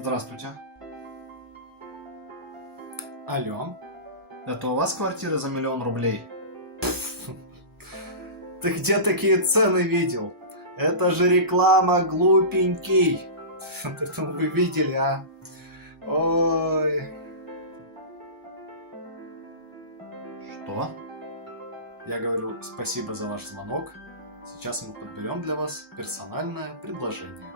Здравствуйте. Алло. Это у вас квартира за 1 000 000 рублей? Ты где такие цены видел? Это же реклама, глупенький. Это вы видели, а? Ой. Что? Я говорю спасибо за ваш звонок. Сейчас мы подберем для вас персональное предложение.